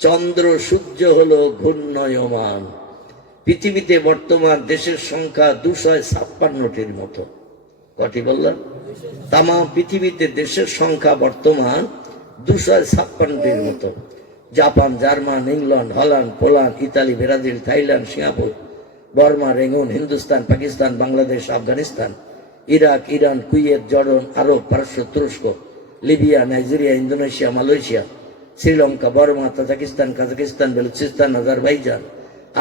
চন্দ্র সূর্য হলো ঘূর্ণয়মান। পৃথিবীতে বর্তমান দেশের সংখ্যা 256টির মতো। কটি বললাম? তাম পৃথিবীতে দেশের সংখ্যা বর্তমান 256টির মতো। Japan, German, England, Holland, Poland, Italy, Brazil, Thailand, Singapore, Burma, Rangoon, Hindustan, Pakistan, Bangladesh, Afghanistan, Iraq, Iran, Kuwait, Jordan, Arab, পারস্য, তুরস্ক, Libya, Nigeria, Indonesia, Malaysia, Sri Lanka, Burma, Tajikistan, Kazakhstan, Balochistan, Azerbaijan,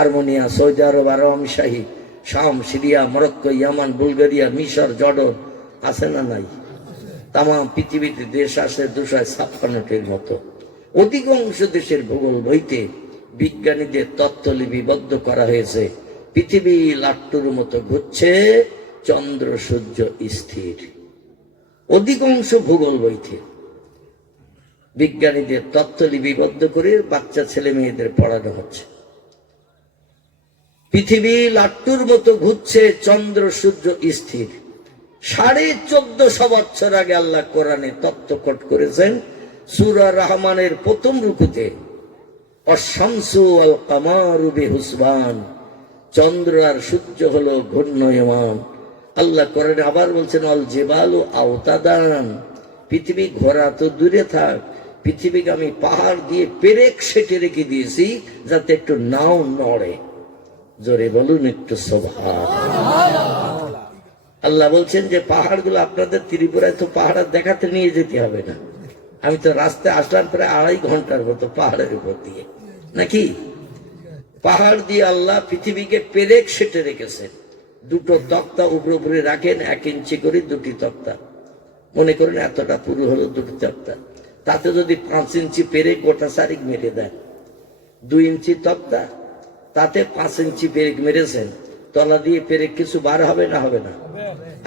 Armenia, Saudi Arab, Arab আমিরশাহী, শাম, সিরিয়া, মরক্কো, ইয়ামান, বুলগেরিয়া, মিশর, Jordan আছে না নাই? তাম পৃথিবীতে দেশ আছে 256টির মতো। অধিকাংশ দেশের ভূগোল বইতে বিজ্ঞানীদের তত্ত্ব লিপিবদ্ধ করা হয়েছে। পৃথিবী লাট্টুর মতো ঘুরছে, চন্দ্র সূর্য স্থির। অধিকাংশ ভূগোল বইতে বিজ্ঞানীদের তত্ত্ব লিপিবদ্ধ করে বাচ্চা ছেলে মেয়েদের পড়ানো হচ্ছে। পৃথিবী লাট্টুর মতো ঘুরছে, চন্দ্র সূর্য স্থির। 1450 বছর আগে আল্লাহ কোরআনে তত্ত্ব কোট করেছেন সূরা রহমানের প্রথম রুকুতে, অশামসু ওয়াল কামারু বিহুসবান, চন্দ্র আর সূর্য হলো ঘূর্ণয়মান। আল্লাহ কোরআনে আবার বলছেন অল জিবালু আওতাদান, পৃথিবী ঘোরা তো দূরে থাক, পৃথিবীকে আমি পাহাড় দিয়ে পেরেক সেটে রেখে দিয়েছি যাতে একটু নাও নড়ে। জোরে বলুন একটু সুবহানাল্লাহ। আল্লাহ বলছেন যে পাহাড়গুলো আপনাদের ত্রিপুরায় তো পাহাড় দেখাতে নিয়ে যেতে হবে না, আমি তো রাস্তায় আসলাম প্রায় 2.5 ঘন্টার মতো পাহাড়ের উপর দিয়ে, নাকি? পাহাড় দিয়ে আল্লাহ পৃথিবীকে পেরেক সেটে রেখেছেন। দুটো তক্তা উপরে উপরে রাখেন, 1 ইঞ্চি করে দুটি তক্তা, মনে করেন এতটা পুরো হলো দুটি তক্তা, তাতে যদি 5 ইঞ্চি পেরেক গোটা সারিক মেরে দেন, 2 ইঞ্চি তক্তা তাতে 5 ইঞ্চি পেরেক মেরেছেন, তলা দিয়ে পেরেক কিছু বার হবে না? হবে না?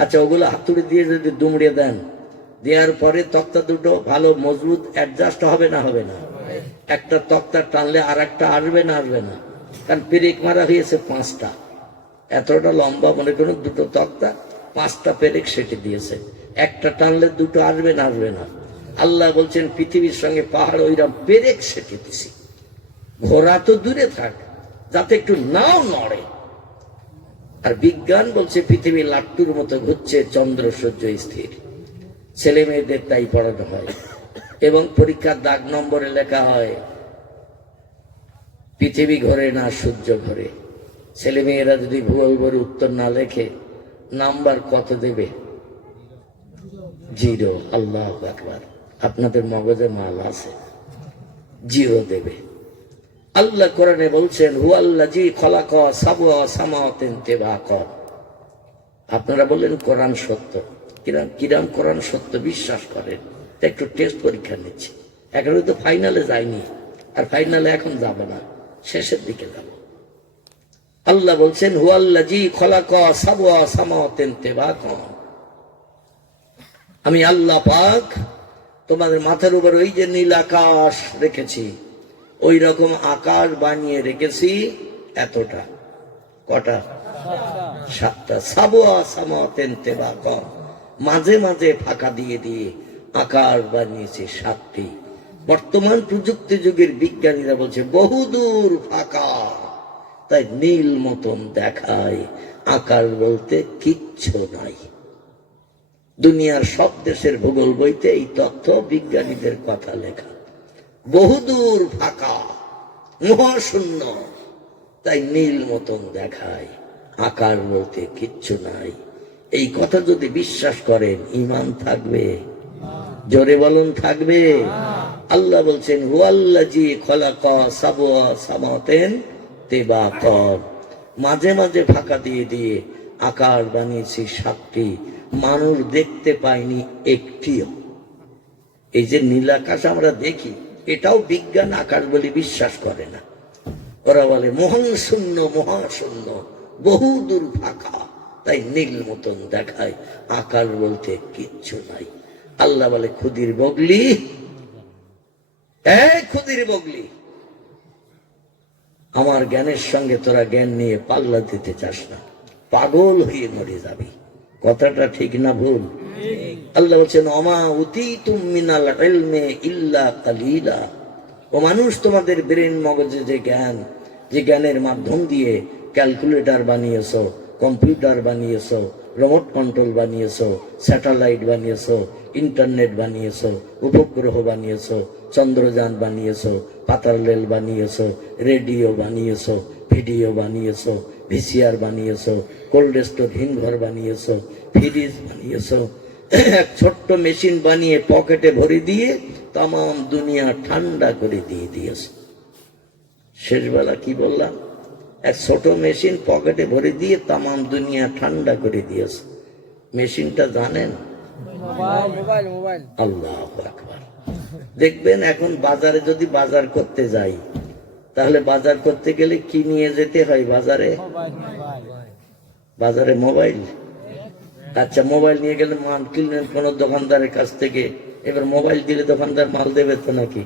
আচ্ছা, ওগুলো হাতুড়ি দিয়ে যদি দুমড়িয়ে দেন, দেওয়ার পরে তক্তা দুটো ভালো মজবুত অ্যাডজাস্ট হবে না? হবে না? একটা তক্তা টানলে আর একটা আসবে না? আসবে না? কারণ পেরেক মারা হয়েছে 5টা, এতটা লম্বা, মনে করুন দুটো তক্তা 5টা পেরেক সেটে দিয়েছে, একটা টানলে দুটো আসবে না? আসবে না? আল্লাহ বলছেন পৃথিবীর সঙ্গে পাহাড় ওইরকম পেরেক সেটে দিছি, ঘোরা তো দূরে থাক যাতে একটু নাও নড়ে। আর বিজ্ঞান বলছে পৃথিবী লাট্টুর মতো ঘুরছে, চন্দ্র সূর্য স্থির। ছেলে মেয়েদের তাই পড়ানো হয় এবং পরীক্ষার দাগ নম্বরে লেখা হয় পৃথিবী ঘোরে না সূর্য ঘোরে। ছেলে মেয়েরা যদি ভূগোল বইয়ের উত্তর না লেখে, নাম্বার কত দেবে? 0। আল্লাহু আকবার, আপনাদের মগজে মাল আছে, 0 দেবে। আল্লাহ কোরআনে বলছেন হুয়াল্লাযী খালাকা সাবআ সামাওয়াতিন তিবাকা। আপনারা বললেন কোরআন সত্য, কিরাম কোরআন সত্য বিশ্বাস করেন? একটু টেস্ট পরীক্ষা নিচ্ছি, এখনো তো ফাইনালে যায়নি, আর ফাইনালে এখন যাব না, শেষের দিকে যাব। আল্লাহ বলছেন হুয়াল্লাযী খালাকা সাবআ সামাওয়াতিন তিবাকা, আমি আল্লাহ পাক তোমাদের মাথার উপর ওই যে নীল আকাশ রেখেছি, ওই রকম আকাশ বানিয়ে রেখেছি। এতটা কটা? 7টা। সাবআ সামাওয়াতিন তিবাকা, মাঝে মাঝে ফাঁকা দিয়ে দিয়ে আকাশ বানিয়েছে 7টি। বর্তমান প্রযুক্তি যুগের বিজ্ঞানীরা বলছে বহুদূর ফাঁকা, তাই নীল মতন দেখায়, আকাশ বলতে কিচ্ছু নাই। দুনিয়ার সব দেশের ভূগোল বইতে এই তথ্য বিজ্ঞানীদের কথা লেখা, বহুদূর ফাঁকা, মহাশূন্য, তাই নীল মতন দেখায়, আকার বলতে কিচ্ছু নাই। এই কথা যদি বিশ্বাস করেন, ঈমান থাকবে? জোরে বলুন থাকবে? আল্লাহ বলছেন হুয়াল্লাযী খালাকা সাবআ সামাওয়াতিন তিবাকা, মাঝে মাঝে ফাঁকা দিয়ে দিয়ে আকার বানিয়েছি 7টি, মানুষ দেখতে পায়নি একটিও। এই যে নীল আকাশ আমরা দেখি, এটাও বিজ্ঞান আকাশ বলে বিশ্বাস করে না। ওরা বলে মহান শূন্য, মহাশূন্য, বহুদূর ফাঁকা, তাই নীল মতন দেখায়, আকাশ বলতে কিচ্ছু নাই। আল্লাহ বলে খুদির বগলি, খুদির বগলি, আমার জ্ঞানের সঙ্গে তোরা জ্ঞান নিয়ে পাল্লা দিতে চাস না, পাগল হয়ে মরে যাবি। কথাটা ঠিক না ভুল? আল্লাহ বলছেন অমা উতীতুম মিনাল ইলমি ইল্লা কালিলা। ও মানুষ, তোমাদের ব্রেন মগজে যে জ্ঞান, যে জ্ঞানের মাধ্যম দিয়ে ক্যালকুলেটর বানিয়েছো, কম্পিউটার বানিয়েছো, রিমোট কন্ট্রোল বানিয়েছো, স্যাটেলাইট বানিয়েছো, ইন্টারনেট বানিয়েছো, উপগ্রহ বানিয়েছো, চন্দ্রযান বানিয়েছো, পাতাল রেল বানিয়েছো, রেডিও বানিয়েছো, ভিডিও বানিয়েছো, ভিসিআর বানিয়েছো, কোল্ড স্টোর হিমঘর বানিয়েছো, ফ্রিজ বানিয়েছো, এক ছোট্ট মেশিন বানিয়ে পকেটে ভরে দিয়ে তাম দুনিয়া ঠান্ডা করে দিয়ে দিয়েছে। শেষবেলা কি বললাম? এক ছোট মেশিন পকেটে ভরে দিয়ে তাম দুনিয়া ঠান্ডা করে দিয়েছে। মেশিনটা জানেন? আল্লাহু আকবার। দেখবেন এখন বাজারে যদি বাজার করতে যাই, তাহলে বাজার করতে গেলে কি নিয়ে যেতে হয় বাজারে? বাজারে মোবাইল। আচ্ছা, মোবাইল নিয়ে গেলে মাল কিনলেন কোন দোকানদারের কাছ থেকে, এবার মোবাইল দিলে দোকানদার মাল দেবে তো নাকি?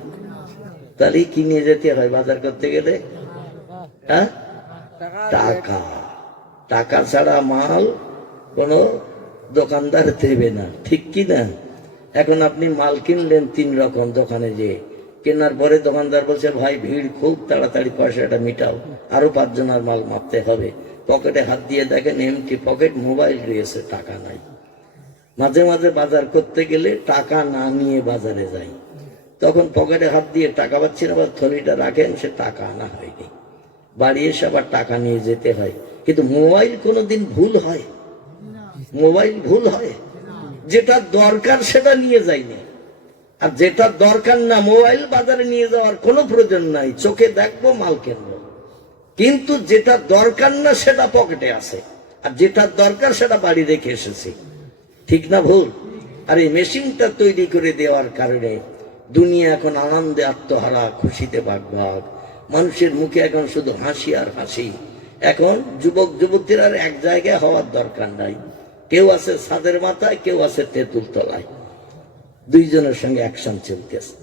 তাহলে কি নিয়ে যেতে হয় বাজার করতে গেলে? হ্যাঁ, টাকা। টাকা ছাড়া মাল কোন দোকানদার দেবে না, ঠিক কি না? এখন আপনি মাল কিনলেন 3 রকম দোকানে, যে কেনার পরে দোকানদার বলছে ভাই ভিড় খুব, তাড়াতাড়ি পয়সাটা মিটাও, আরো 5 জনের মাল মাপতে হবে। পকেটে হাত দিয়ে দেখেন এমটি পকেট, মোবাইল রয়েছে, টাকা নাই। মাঝে মাঝে বাজার করতে গেলে টাকা না নিয়ে বাজারে যাই, তখন পকেটে হাত দিয়ে টাকা পাচ্ছেন, আবার থলিটা রাখেন, সে টাকা আনা হয়নি। বাড়ি এসে আবার টাকা নিয়ে যেতে হয়। কিন্তু মোবাইল কোনোদিন ভুল হয়? মোবাইল ভুল হয়? যেটা দরকার সেটা নিয়ে যায়নি, আর যেটা দরকার না, মোবাইল বাজারে নিয়ে যাওয়ার কোনো প্রয়োজন নাই, চোখে দেখবো মাল কিনবো। কিন্তু যেটা দরকার না সেটা পকেটে আছে, আর যেটা দরকার সেটা বাড়ি রেখে এসেছি। ঠিক না ভুল? আর এই মেশিনটা তৈরি করে দেওয়ার কারণে দুনিয়া এখন আনন্দে আত্মহারা, খুশিতে বাগবাগ। মানুষের মুখে এখন শুধু হাসি আর হাসি। এখন যুবক যুবতীর আর এক জায়গায় হওয়ার দরকার নাই। কেউ আছে ছাদের মাথায়, কেউ আছে তেঁতুল তলায়, দুইজনের সঙ্গে অ্যাকশন চলতেছে।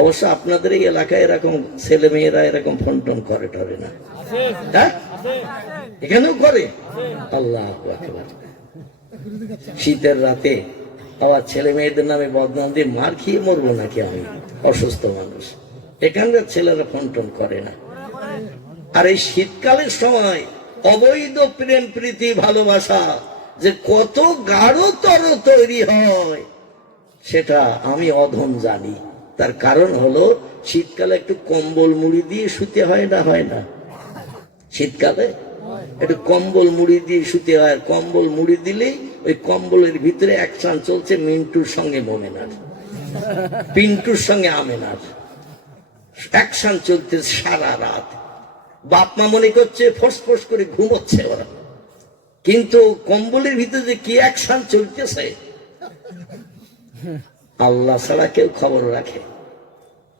অবশ্য আপনাদের এই এলাকায় এরকম ছেলে মেয়েরা এরকম ফোন টোন করে টরে না? হ্যাঁ, এখানেও করে। আল্লাহু আকবার। শীতের রাতে আবার ছেলে মেয়েদের নামে বদনাম দিয়ে মার খেয়ে মরবো নাকি আমি? অসুস্থ মানুষ। এখানকার ছেলেরা ফোন টোন করে না। আর এই শীতকালের সময় অবৈধ প্রেম প্রীতি ভালোবাসা যে কত গাঢ়তর তৈরি হয়, সেটা আমি অধম জানি। তার কারণ হলো শীতকালে একটু কম্বল মুড়ি দিয়ে শুতে হয় না? হয় না? শীতকালে একটু কম্বল মুড়ি দিয়ে শুতে হয়। কম্বল মুড়ি দিলেই ওই কম্বলের ভিতরে অ্যাকশন চলছে মিন্টুর সঙ্গে মোমেনার, পিন্টুর সঙ্গে আমেনার, অ্যাকশন চলতে সারা রাত। বাপ মা মনে করছে ফোঁস করে ঘুমোচ্ছে ওরা, কিন্তু কম্বলের ভিতরে যে কি অ্যাকশন চলতেছে আল্লাহ ছাড়া কেউ খবর রাখে।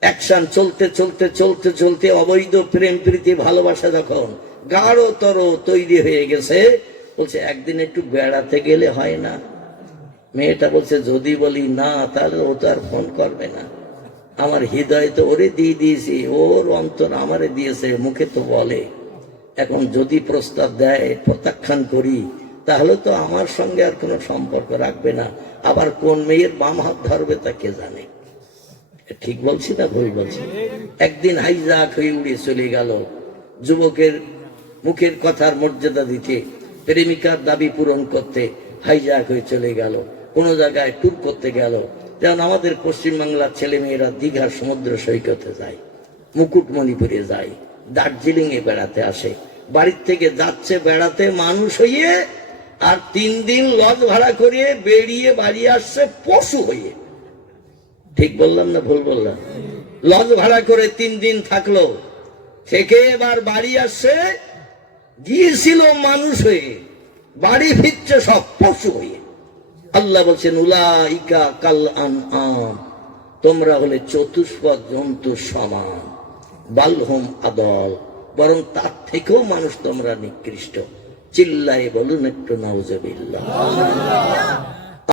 অ্যাকশন চলতে চলতে চলতে চলতে অবৈধ প্রেম প্রীতি ভালোবাসা যখন গাঢ়তর তৈরি হয়ে গেছে, বলছে একদিন একটু বেড়াতে গেলে হয় না? মেয়েটা বলছে যদি বলি না, তাহলে ও তো আর ফোন করবে না। আমার হৃদয় তো ওরে দিয়ে দিয়েছি, ওর অন্তর আমারে দিয়েছে, মুখে তো বলে। এখন যদি প্রস্তাব দেয়, প্রত্যাখ্যান করি, তাহলে তো আমার সঙ্গে আর কোনো সম্পর্ক রাখবে না। আবার কোন মেয়ের বাম হাত ধরবে তা কে জানে? ঠিক বলছি না ভুল বলছি? একদিন হাইজাক হয়ে উড়ে চলে গেল। যুবকের মুখের কথার মর্যাদা দিতে, প্রেমিকার দাবি পূরণ করতে হাইজাক হয়ে চলে গেল। কোন জায়গায় ট্যুর করতে গেল। যেমন আমাদের পশ্চিমবাংলার ছেলে মেয়েরা দীঘার সমুদ্র সৈকতে যায়, মুকুটমণিপুরে যায়, দার্জিলিং এ বেড়াতে আসে। বাড়ির থেকে যাচ্ছে বেড়াতে মানুষ হইয়ে, আর 3 দিন লজ ভাড়া করিয়ে বেরিয়ে বাড়ি আসছে পশু হয়ে। ঠিক বললাম না ভুল বললাম? লজ ভাড়া করে 3 দিন থাকলো, থেকে এবার বাড়ি আসছে, গিয়েছিল মানুষ হয়ে, বাড়ি ফিরছে সব পশু হয়ে। আল্লাহ বলছেন উলাইকা কাল আনআম, তোমরা হলে চতুষ্পদ জন্তুর সমান, বালহুম আদল, বরং তার থেকেও মানুষ তোমরা নিকৃষ্ট। চিল্লায়ে বলুন একটু নাউজুবিল্লাহ।